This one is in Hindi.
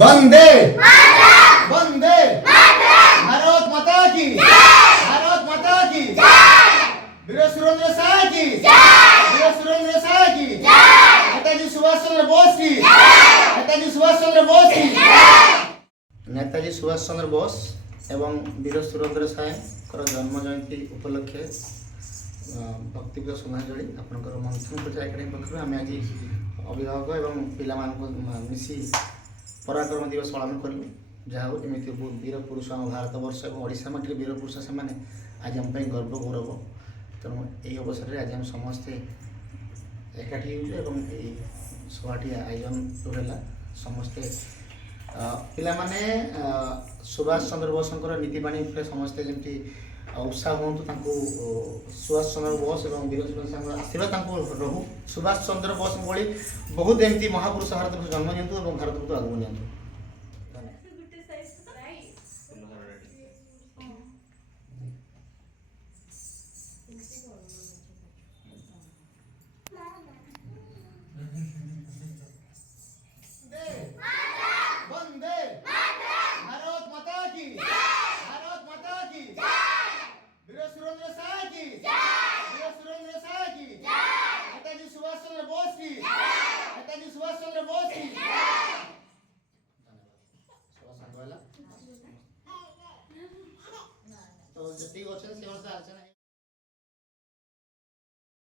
वंदे वंदे भारत माता की, भारत माता की, वीर सुरेंद्र साय की, वीर सुरेंद्र साय की, नेताजी सुभाष चंद्र बोस की, नेताजी सुभाष चंद्र बोस की, नेताजी सुभाष चंद्र बोस एवं वीर सुरेंद्र साय जन्म जयंती उपलक्षे भक्तिपूर्ण श्रद्धांजलि आपंकर मंथन प्रचार एकाडेमी पक्ष आम आज अभिभावक एवं पिला मिसी पराक्रम दिवस पालन करूँ जहाँ एमती वीर पुरुष आम भारत वर्ष और ओडिशा माटी वीर पुरुष से आज आम गर्व गौरव तेणु यही अवसर में आज आम समस्ते एकाठी हो सभाटी आयोजन है समस्ते पिला माने सुभाष चंद्र बोस नीतिबाणी समस्ते जमी उत्साह हूँ सुभाष चंद्र बोस और वीर सुरेंद्र आशीर्वाद रहू सुभाष चंद्र बोस भाई बहुत एमती महापुरुष भारत को जन्म दिंतु और भारत को आगू नियंतु।